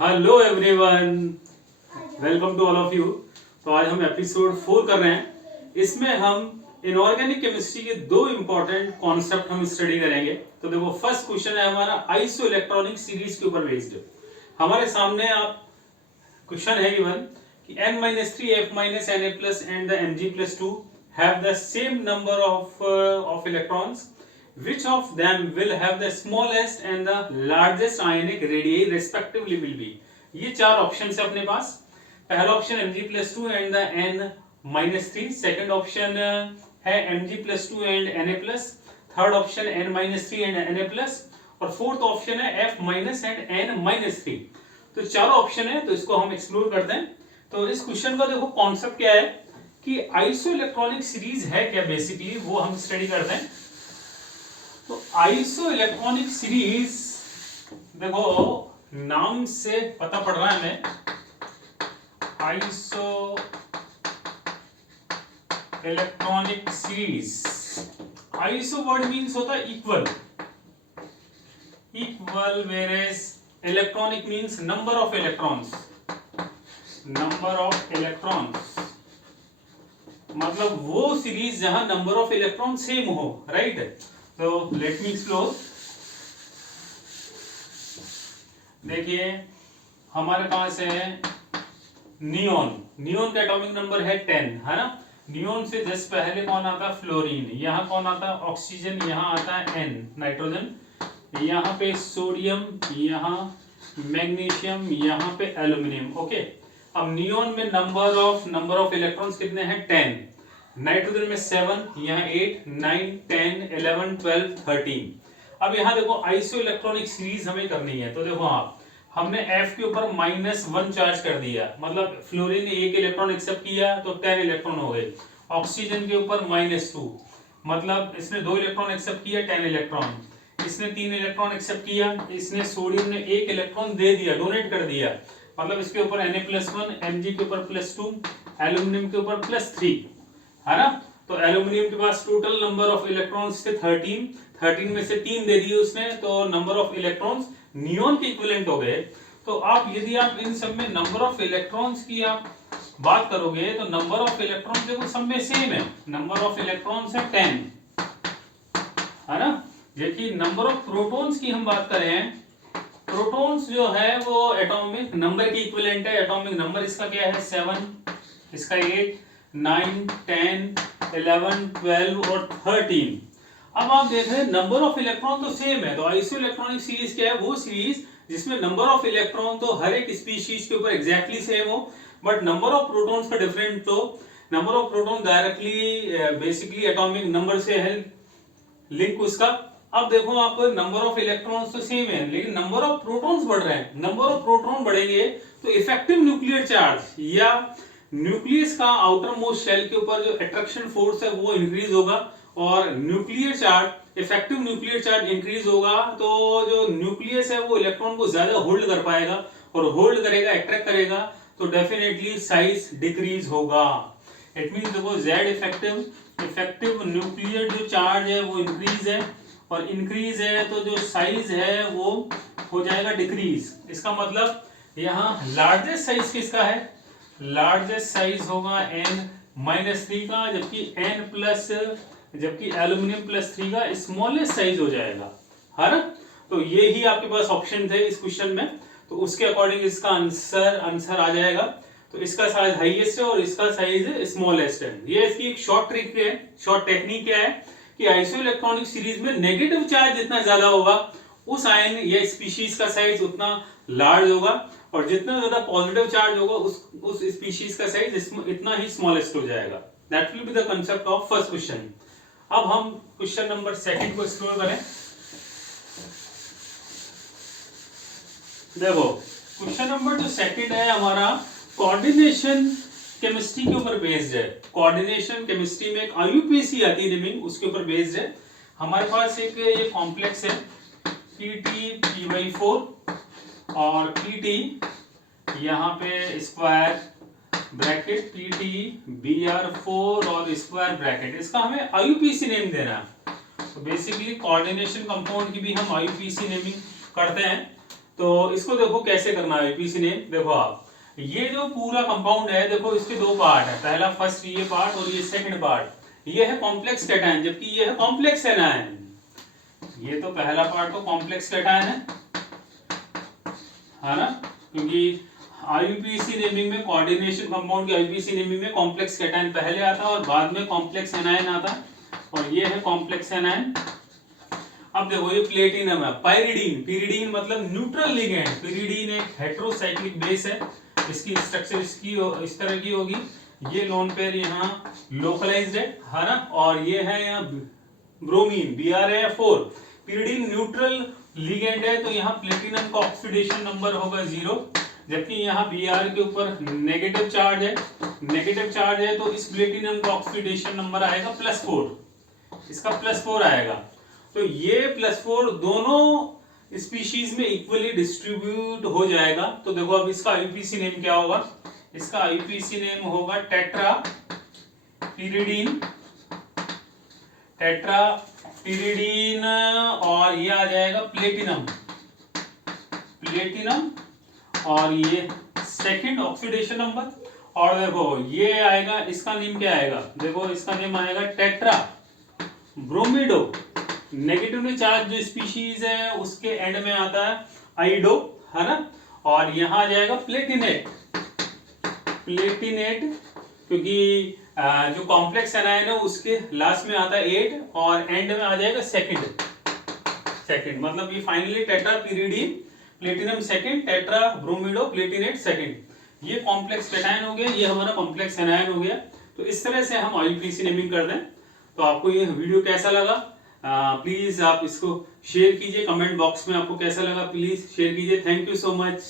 Hello everyone, welcome to all of you. तो आज हम एपिसोड 4 कर रहे हैं। इसमें हम इनऑर्गेनिक केमिस्ट्री के दो इंपॉर्टेंट कॉन्सेप्ट हम स्टडी करेंगे। तो देखो, फर्स्ट क्वेश्चन है हमारा आइसो इलेक्ट्रॉनिक सीरीज के ऊपर बेस्ड। हमारे सामने आप क्वेश्चन है गिवन कि n-3 f-na plus and the mg plus 2 have the same number of electrons. Which of them will have the smallest and the largest ionic radii respectively will be? ये चार option है अपने पास। पहला option mg plus 2 and the n-3, second option है mg plus 2 and na plus, third option n-3 and na plus, और fourth option है f minus and n-3। तो चारों ऑप्शन है, तो इसको हम एक्सप्लोर करते हैं। तो इस क्वेश्चन का देखो कॉन्सेप्ट क्या है कि आइसो इलेक्ट्रॉनिक सीरीज है क्या, बेसिकली वो हम स्टडी करते हैं। तो आइसो इलेक्ट्रॉनिक सीरीज देखो नाम से पता पड़ रहा है हमें, iso electronic series. Iso word means होता है equal, equal, whereas electronic means number of electrons, number of electrons मतलब वो सीरीज जहां नंबर ऑफ इलेक्ट्रॉन सेम हो, राइट। तो लेट मी एक्सप्लोर। देखिए हमारे पास है नियोन, नियोन का एटॉमिक नंबर है 10, है ना। नियोन से जस्ट पहले कौन आता है, फ्लोरीन। यहाँ कौन आता है, ऑक्सीजन। यहाँ आता है N, नाइट्रोजन। यहाँ पे सोडियम, यहाँ मैग्नीशियम, यहाँ पे एल्यूमिनियम। ओके, अब नियोन में नंबर ऑफ इलेक्ट्रॉन्स कितने हैं, 10। नाइट्रोजन में 7, यहाँ 8, 9, 10, 11, 12, 13। अब यहाँ देखो आइसो इलेक्ट्रॉनिक सीरीज हमें करनी है। तो देखो आप, हमने F के ऊपर -1 चार्ज कर दिया, मतलब फ्लोरीन ने एक इलेक्ट्रॉन एक्सेप्ट किया तो 10 इलेक्ट्रॉन हो गए। ऑक्सीजन के ऊपर -2, मतलब इसने 2 इलेक्ट्रॉन एक्सेप्ट किया, 10 इलेक्ट्रॉन। इसने 3 इलेक्ट्रॉन एक्सेप्ट किया, इसने सोडियम ने 1 इलेक्ट्रॉन दे दिया, डोनेट कर दिया, मतलब इसके ऊपर Na+1, Mg के ऊपर +2, एल्यूमिनियम के ऊपर +3, है ना। तो एल्यूमिनियम के पास टोटल नंबर ऑफ इलेक्ट्रॉन्स थे 13 में से 3 दे दिए उसने, तो नंबर ऑफ इलेक्ट्रॉन्स नियोन के इक्विवेलेंट हो गए। तो आप यदि आप इन सब में नंबर ऑफ इलेक्ट्रॉन्स की आप बात करोगे तो नंबर ऑफ इलेक्ट्रॉन्स देखो सब में सेम है, नंबर ऑफ इलेक्ट्रॉन्स है 10, है ना। जबकि नंबर ऑफ प्रोटॉन्स की हम बात करें, प्रोटॉन्स जो है वो एटॉमिक नंबर के इक्विवेलेंट है। एटॉमिक नंबर इसका क्या है, 7, इसका 8, 9, 10, 11, 12 और 13। अब आप देख रहे हैं नंबर ऑफ इलेक्ट्रॉन तो सेम है। तो आइसो इलेक्ट्रॉनिक सीरीज क्या है, वो सीरीज जिसमें नंबर ऑफ इलेक्ट्रॉन तो हर एक स्पीशीज के ऊपर एग्जैक्टली सेम हो, बट नंबर ऑफ प्रोटॉन्स का डिफरेंट। तो number of proton directly basically atomic number से है लिंक उसका। अब देखो आप, नंबर ऑफ इलेक्ट्रॉन्स तो सेम है लेकिन नंबर ऑफ प्रोटॉन्स बढ़ रहे हैं। नंबर ऑफ प्रोटॉन बढ़ेंगे तो इफेक्टिव न्यूक्लियर चार्ज या न्यूक्लियस का आउटर मोस्ट शेल के ऊपर जो अट्रैक्शन फोर्स है वो इंक्रीज होगा, और nuclear charge, effective nuclear charge increase होगा तो जो न्यूक्लियस है वो इलेक्ट्रॉन को ज्यादा होल्ड कर पाएगा, और होल्ड करेगा, अट्रैक्ट करेगा, तो डेफिनेटली साइज डिक्रीज होगा। इट मींस देखो जेड इफेक्टिव न्यूक्लियर जो चार्ज है वो इंक्रीज है, और इंक्रीज है तो जो साइज है वो हो जाएगा डिक्रीज। इसका मतलब यहाँ लार्जेस्ट साइज किसका है, लार्जेस्ट साइज होगा N-3 का, जबकि एल्यूमिनियम +3 का स्मॉलेस्ट साइज हो जाएगा, है ना। तो ये ही आपके पास ऑप्शन थे इस क्वेश्चन में, तो उसके अकॉर्डिंग इसका आंसर आ जाएगा। तो इसका साइज हाईएस्ट है और इसका साइज स्मॉलेस्ट है। ये इसकी एक शॉर्ट ट्रिक है, शॉर्ट टेक्निक क्या है कि आइसो इलेक्ट्रॉनिक सीरीज में नेगेटिव चार्ज जितना ज्यादा होगा उस आयन या स्पीशीज का साइज उतना लार्ज होगा, और जितना ज्यादा पॉजिटिव चार्ज होगा उस स्पीशीज का साइज इतना ही स्मॉलेस्ट हो जाएगा। That will be the concept of first question. अब हम क्वेश्चन नंबर 2 को एक्सप्लोर करें। देखो क्वेश्चन नंबर जो 2 है हमारा कोऑर्डिनेशन केमिस्ट्री के ऊपर बेस्ड है। कोऑर्डिनेशन केमिस्ट्री में एक आईयूपीएसी आती है रिमिंग, उसके ऊपर बेस्ड है। हमारे पास एक ये कॉम्प्लेक्स है Pt(P/4) और Pt यहाँ पे स्क्वायर ब्रैकेट Pt(Br4) और स्क्वायर ब्रैकेट, इसका हमें आईयूपीएसी नेम देना है। तो बेसिकली कोऑर्डिनेशन कंपाउंड की भी हम आईयूपीएसी नेमिंग करते हैं। तो इसको देखो कैसे करना है आईपीसी नेम। देखो आप, ये जो पूरा कंपाउंड है, देखो इसके दो पार्ट है, पहला फर्स्ट ये पार्ट और ये सेकंड पार्ट। ये है कॉम्प्लेक्स कैटायन जबकि ये है कॉम्प्लेक्स एनायन। ये तो पहला पार्ट तो कॉम्प्लेक्स कैटायन है ना, क्योंकि आईयूपीएसी नेमिंग में, कोऑर्डिनेशन कंपाउंड की आईयूपीएसी नेमिंग में कॉम्प्लेक्स कैटायन पहले आता है और बाद में कॉम्प्लेक्स एनायन आता है, और ये है कॉम्प्लेक्स एनायन। अब देखो ये प्लेटिनम है, पाइरिडीन। पिरिडीन मतलब न्यूट्रल लिगेंड। पिरिडीन एक हेटेरोसाइक्लिक बेस है, इसकी स्ट्रक्चर इसकी इस तरह की होगी। ये लोन पेयर यहाँ लोकलाइज्ड है ना, और ये है यहाँ bromine, Br4। Pyridine neutral ligand है, तो यहाँ प्लेटिनम का ऑक्सीडेशन नंबर होगा 0, जबकि यहाँ Br के ऊपर नेगेटिव चार्ज है। नेगेटिव चार्ज है तो इस प्लेटिनम का ऑक्सीडेशन नंबर आएगा +4, इसका +4 आएगा। तो ये +4 दोनों स्पीशीज में इक्वली डिस्ट्रीब्यूट हो जाएगा। तो देखो अब इसका आईयूपीएसी नेम क्या होगा, इसका आईयूपीएसी नेम होगा टेट्रापिरिडीन। टेट्रापिरिडीन, और ये आ जाएगा प्लेटिनम। प्लेटिनम, और ये सेकंड ऑक्सीडेशन नंबर। और देखो ये आएगा, इसका नेम क्या आएगा, देखो इसका नेम आएगा टेट्रा ब्रोमिडो। नेगेटिवली चार्ज जो स्पीशीज है उसके एंड में आता है आइडो, है ना, और यहां आ जाएगा प्लेटिनेट। प्लेटिनेट क्योंकि जो कॉम्प्लेक्स एनायन है उसके लास्ट में आता है 8 और एंड में आ जाएगा सेकंड, मतलब ये finally tetrapyridine, platinum second, tetra bromido, platinate second. ये कॉम्प्लेक्स कैटायन हो गया, ये हमारा कॉम्प्लेक्स एनायन हो गया। तो इस तरह से हम आईयूपीएसी नेमिंग कर दें। तो आपको ये वीडियो कैसा लगा, प्लीज आप इसको शेयर कीजिए, कमेंट बॉक्स में आपको कैसा लगा प्लीज शेयर कीजिए। Thank you so much.